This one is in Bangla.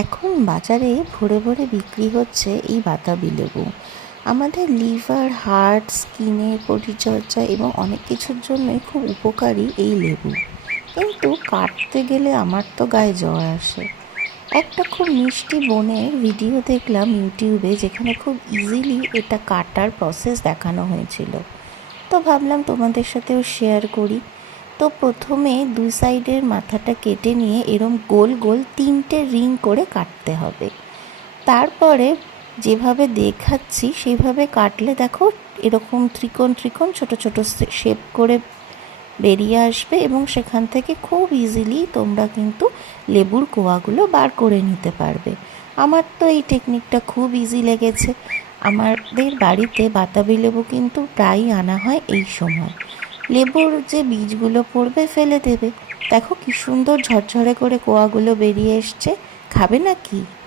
এখন বাজারে ভরে ভরে বিক্রি হচ্ছে এই বাতাবি লেবু। আমাদের লিভার, হার্ট, স্কিনের পরিচর্যা এবং অনেক কিছুর জন্যই খুব উপকারী এই লেবু। কিন্তু কাটতে গেলে আমার তো গায়ে জ্বর আসে। একটা খুব মিষ্টি বোনের ভিডিও দেখলাম ইউটিউবে, যেখানে খুব ইজিলি এটা কাটার প্রসেস দেখানো হয়েছিল। তো ভাবলাম তোমাদের সাথেও শেয়ার করি। তো প্রথমে দুই সাইডের মাথাটা কেটে নিয়ে এরম গোল গোল 3টে রিং করে কাটতে হবে। তারপরে যেভাবে দেখাচ্ছি সেভাবে কাটলে দেখো এরকম ত্রিকোণ ত্রিকোণ ছোট ছোট শেপ করে বেরিয়ে আসবে, এবং সেখান থেকে খুব ইজিলি তোমরা কিন্তু লেবুর কোয়াগুলো বার করে নিতে পারবে। আমার তো এই টেকনিকটা খুব ইজি লেগেছে। আমাদের বাড়িতে বাতাবি লেবু কিন্তু প্রায়ই আনা হয় এই সময়। লেবুর যে বীজগুলো পড়বে ফেলে দেবে। দেখো কি সুন্দর ঝরঝরে করে কোয়াগুলো বেরিয়ে এসছে। খাবে নাকি?